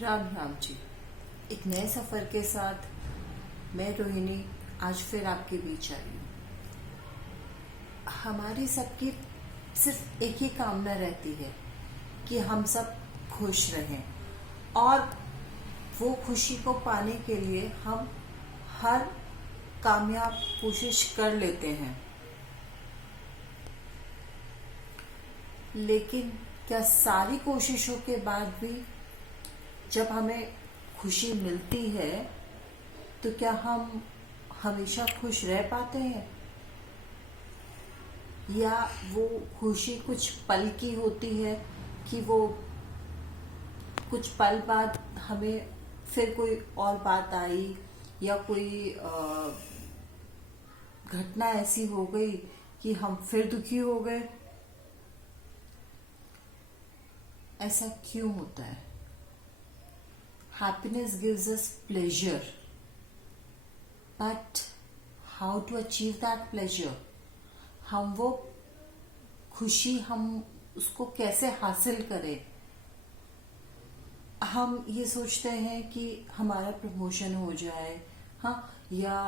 राम राम जी। एक नए सफर के साथ मैं रोहिणी आज फिर आपके बीच आई हूँ। हमारी सबकी सिर्फ एक ही कामना रहती है कि हम सब खुश रहें, और वो खुशी को पाने के लिए हम हर कामयाब कोशिश कर लेते हैं। लेकिन क्या सारी कोशिशों के बाद भी जब हमें खुशी मिलती है तो क्या हम हमेशा खुश रह पाते हैं, या वो खुशी कुछ पल की होती है कि वो कुछ पल बाद हमें फिर कोई और बात आई या कोई घटना ऐसी हो गई कि हम फिर दुखी हो गए। ऐसा क्यों होता है? Happiness gives us pleasure, but how to achieve that pleasure? हम वो खुशी हम उसको कैसे हासिल करें? हम ये सोचते हैं कि हमारा प्रमोशन हो जाए, हाँ, या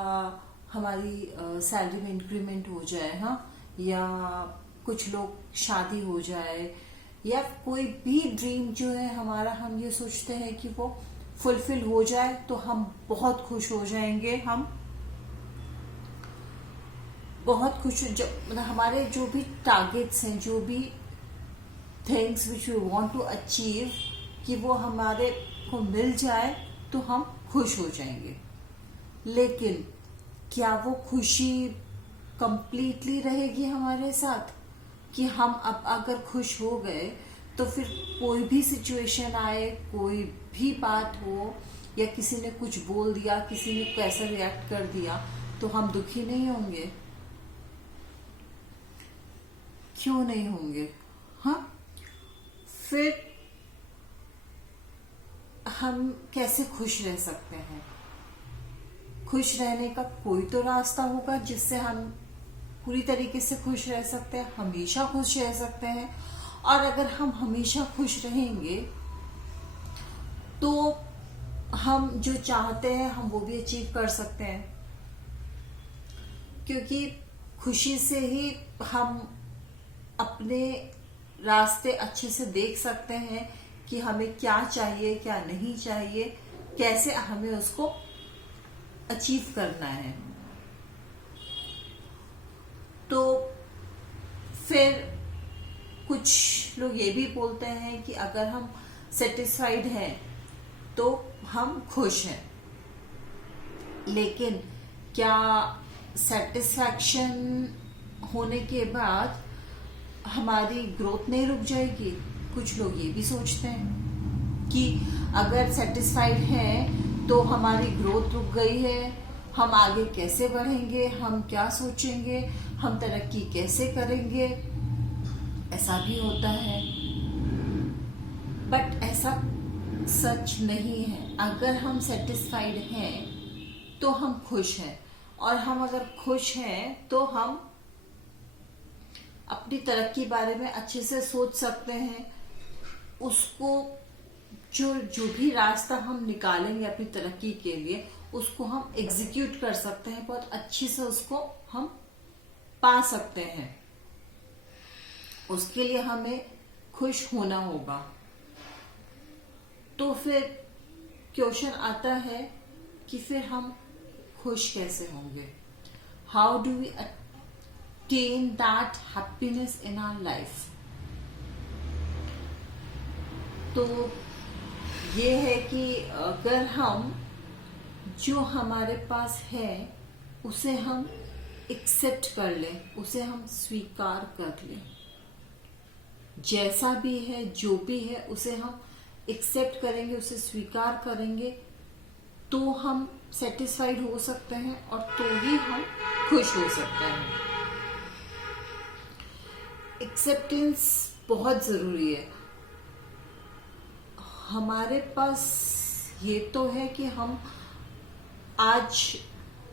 हमारी सैलरी में इंक्रीमेंट हो जाए, हाँ, या कुछ लोग शादी हो जाए, या कोई भी ड्रीम जो है हमारा, हम ये सोचते हैं कि वो फुलफिल हो जाए तो हम बहुत खुश हो जाएंगे। हम बहुत खुश, मतलब हमारे जो भी टारगेट्स हैं, जो भी things which we want to achieve, कि वो हमारे को मिल जाए तो हम खुश हो जाएंगे। लेकिन क्या वो खुशी कंप्लीटली रहेगी हमारे साथ? कि हम अब अगर खुश हो गए तो फिर कोई भी सिचुएशन आए, कोई भी बात हो, या किसी ने कुछ बोल दिया, किसी ने कैसा रिएक्ट कर दिया, तो हम दुखी नहीं होंगे? क्यों नहीं होंगे? हाँ, फिर हम कैसे खुश रह सकते हैं? खुश रहने का कोई तो रास्ता होगा जिससे हम पूरी तरीके से खुश रह सकते हैं, हमेशा खुश रह सकते हैं। और अगर हम हमेशा खुश रहेंगे तो हम जो चाहते हैं हम वो भी अचीव कर सकते हैं, क्योंकि खुशी से ही हम अपने रास्ते अच्छे से देख सकते हैं कि हमें क्या चाहिए, क्या नहीं चाहिए, कैसे हमें उसको अचीव करना है। तो फिर कुछ लोग ये भी बोलते हैं कि अगर हम सेटिस्फाइड हैं तो हम खुश हैं। लेकिन क्या सेटिस्फैक्शन होने के बाद हमारी ग्रोथ नहीं रुक जाएगी? कुछ लोग ये भी सोचते हैं कि अगर सेटिस्फाइड हैं तो हमारी ग्रोथ रुक गई है, हम आगे कैसे बढ़ेंगे, हम क्या सोचेंगे, हम तरक्की कैसे करेंगे? ऐसा भी होता है, बट ऐसा सच नहीं है। अगर हम सेटिस्फाइड हैं तो हम खुश हैं, और हम अगर खुश हैं तो हम अपनी तरक्की बारे में अच्छे से सोच सकते हैं। उसको जो भी रास्ता हम निकालेंगे अपनी तरक्की के लिए, उसको हम एग्जीक्यूट कर सकते हैं, बहुत अच्छी से उसको हम पा सकते हैं। उसके लिए हमें खुश होना होगा। तो फिर क्वेश्चन आता है कि फिर हम खुश कैसे होंगे? How do we attain that happiness in our life? तो ये है कि अगर हम जो हमारे पास है उसे हम एक्सेप्ट कर लें, उसे हम स्वीकार कर लें, जैसा भी है, जो भी है, उसे हम एक्सेप्ट करेंगे, उसे स्वीकार करेंगे, तो हम सेटिस्फाइड हो सकते हैं, और तो ही हम खुश हो सकते हैं। एक्सेप्टेंस बहुत जरूरी है। हमारे पास ये तो है कि आज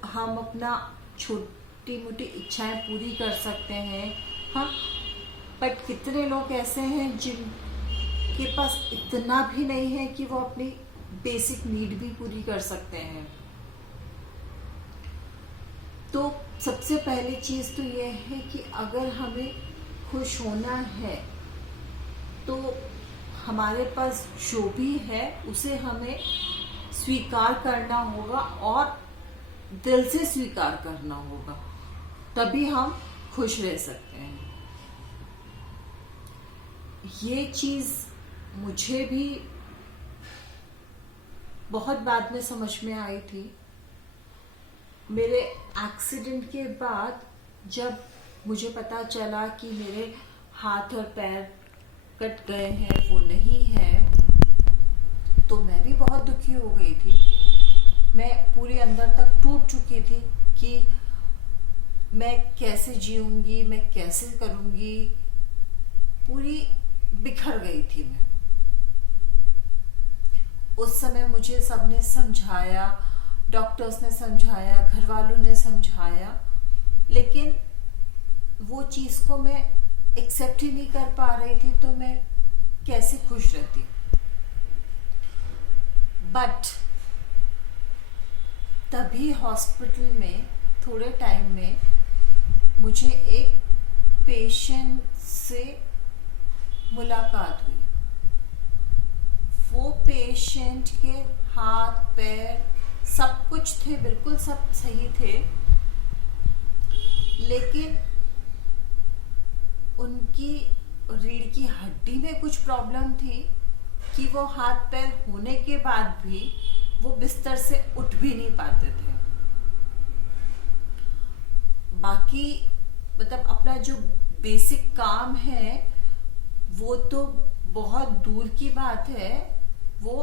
हम अपना छोटी मोटी इच्छाएं पूरी कर सकते हैं, हाँ, बट कितने लोग ऐसे हैं जिनके पास इतना भी नहीं है कि वो अपनी बेसिक नीड भी पूरी कर सकते हैं। तो सबसे पहली चीज़ तो ये है कि अगर हमें खुश होना है तो हमारे पास जो भी है उसे हमें स्वीकार करना होगा और दिल से स्वीकार करना होगा, तभी हम खुश रह सकते हैं। ये चीज़ मुझे भी बहुत बाद में समझ में आई थी। मेरे एक्सीडेंट के बाद जब मुझे पता चला कि मेरे हाथ और पैर कट गए हैं, वो नहीं है, तो मैं भी बहुत दुखी हो गई थी। मैं पूरी अंदर तक टूट चुकी थी कि मैं कैसे जीऊंगी, मैं कैसे करूंगी, पूरी बिखर गई थी मैं। उस समय मुझे सबने समझाया, डॉक्टर्स ने समझाया, घर वालों ने समझाया, लेकिन वो चीज़ को मैं एक्सेप्ट ही नहीं कर पा रही थी, तो मैं कैसे खुश रहती। बट तभी हॉस्पिटल में थोड़े टाइम में मुझे एक पेशेंट से मुलाकात हुई। वो पेशेंट के हाथ पैर सब कुछ थे, बिल्कुल सब सही थे, लेकिन उनकी रीढ़ की हड्डी में कुछ प्रॉब्लम थी कि वो हाथ पैर होने के बाद भी वो बिस्तर से उठ भी नहीं पाते थे। बाकी मतलब अपना जो बेसिक काम है वो तो बहुत दूर की बात है, वो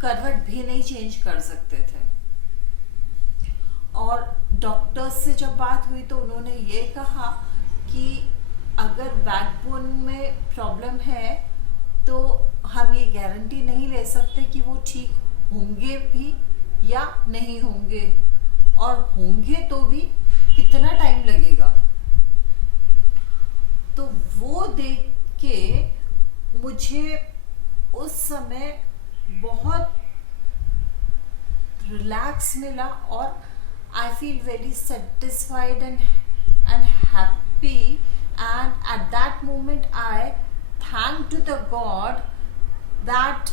करवट भी नहीं चेंज कर सकते थे। और डॉक्टर्स से जब बात हुई तो उन्होंने ये कहा कि अगर बैकबोन में प्रॉब्लम है तो हम ये गारंटी नहीं ले सकते कि वो ठीक होंगे भी या नहीं होंगे, और होंगे तो भी कितना टाइम लगेगा। तो वो देख के मुझे उस समय बहुत रिलैक्स मिला और I feel very satisfied and happy, and at that moment I thank to the God that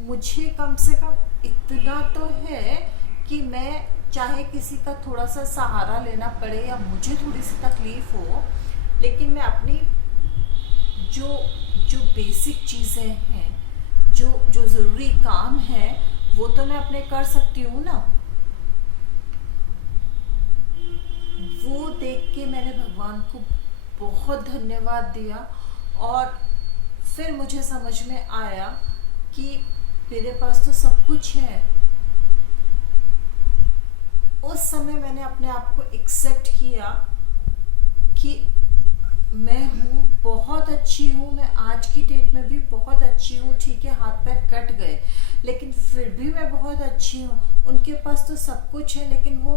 मुझे कम से कम इतना तो है कि मैं चाहे किसी का थोड़ा सा सहारा लेना पड़े या मुझे थोड़ी सी तकलीफ हो, लेकिन मैं अपनी जो बेसिक चीज़ें हैं, जो ज़रूरी काम है, वो तो मैं अपने कर सकती हूँ ना। वो देख के मैंने भगवान को बहुत धन्यवाद दिया और फिर मुझे समझ में आया कि मेरे पास तो सब कुछ है। उस समय मैंने अपने आप को एक्सेप्ट किया कि मैं हूँ, बहुत अच्छी हूँ, मैं आज की डेट में भी बहुत अच्छी हूँ। ठीक है, हाथ पैर कट गए लेकिन फिर भी मैं बहुत अच्छी हूँ। उनके पास तो सब कुछ है, लेकिन वो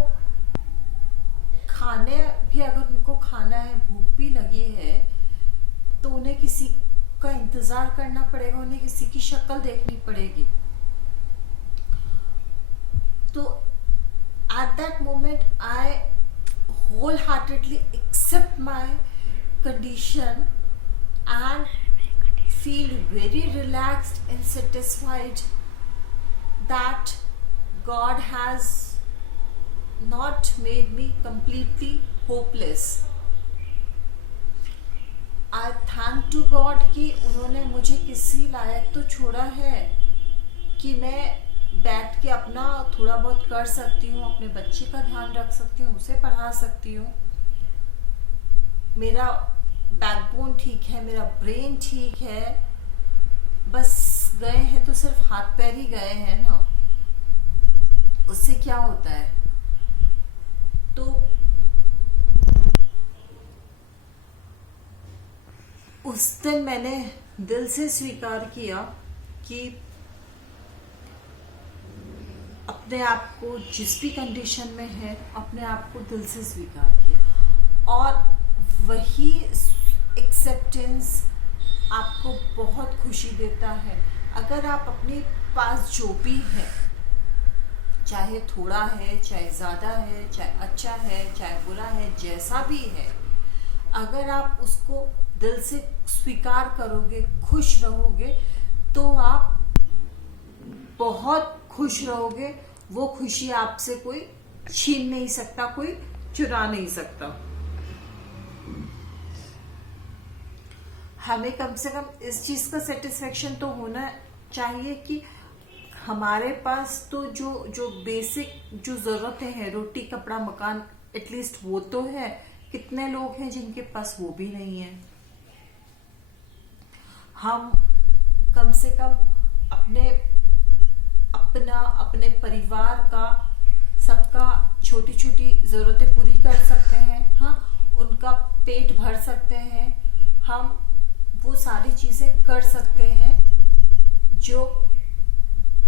खाने भी, अगर उनको खाना है, भूख भी लगी है, तो उन्हें किसी का इंतजार करना पड़ेगा, उन्हें किसी की शक्ल देखनी पड़ेगी। तो at that moment I wholeheartedly accept my condition and feel very relaxed and satisfied that God has not made me completely hopeless. I thank to God कि उन्होंने मुझे किसी लायक तो छोड़ा है कि मैं बैठ के अपना थोड़ा बहुत कर सकती हूँ, अपने बच्चे का ध्यान रख सकती हूँ, उसे पढ़ा सकती हूँ। मेरा बैकबोन ठीक है, मेरा ब्रेन ठीक है, बस गए हैं तो सिर्फ हाथ पैर ही गए हैं ना, उससे क्या होता है। तो उस दिन मैंने दिल से स्वीकार किया कि अपने आप को जिस भी कंडीशन में है, अपने आप को दिल से स्वीकार किया, और वही एक्सेप्टेंस आपको बहुत खुशी देता है। अगर आप अपने पास जो भी है, चाहे थोड़ा है, चाहे ज़्यादा है, चाहे अच्छा है, चाहे बुरा है, जैसा भी है, अगर आप उसको दिल से स्वीकार करोगे, खुश रहोगे, तो आप बहुत खुश रहोगे। वो खुशी आपसे कोई छीन नहीं सकता, कोई चुरा नहीं सकता। हमें कम से कम इस चीज का सेटिस्फेक्शन तो होना चाहिए कि हमारे पास तो जो बेसिक जो जरूरतें हैं, रोटी कपड़ा मकान, एटलीस्ट वो तो है। कितने लोग हैं जिनके पास वो भी नहीं है। हम कम से कम अपने परिवार का, सबका छोटी छोटी जरूरतें पूरी कर सकते हैं। हाँ, उनका पेट भर सकते हैं। हम वो सारी चीजें कर सकते हैं जो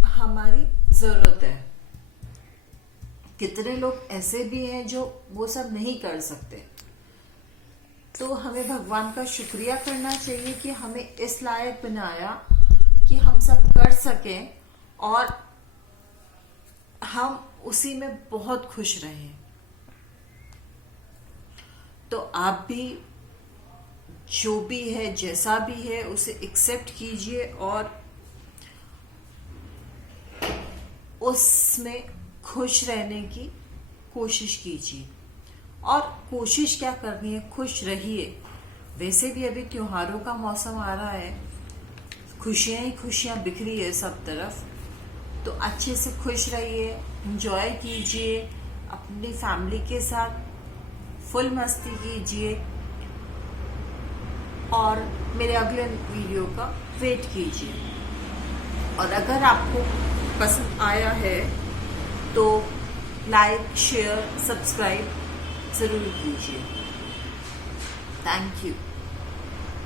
हमारी जरूरत है। कितने लोग ऐसे भी हैं जो वो सब नहीं कर सकते। तो हमें भगवान का शुक्रिया करना चाहिए कि हमें इस लायक बनाया कि हम सब कर सकें और हम उसी में बहुत खुश रहें। तो आप भी जो भी है, जैसा भी है, उसे एक्सेप्ट कीजिए और उसमें खुश रहने की कोशिश कीजिए। और कोशिश क्या करनी है, खुश रहिए। वैसे भी अभी त्योहारों का मौसम आ रहा है, खुशियां ही खुशियां बिखरी है सब तरफ। तो अच्छे से खुश रहिए, एंजॉय कीजिए, अपनी फैमिली के साथ फुल मस्ती कीजिए और मेरे अगले वीडियो का वेट कीजिए। और अगर आपको पसंद आया है तो लाइक, शेयर, सब्सक्राइब जरूर कीजिए। Thank you.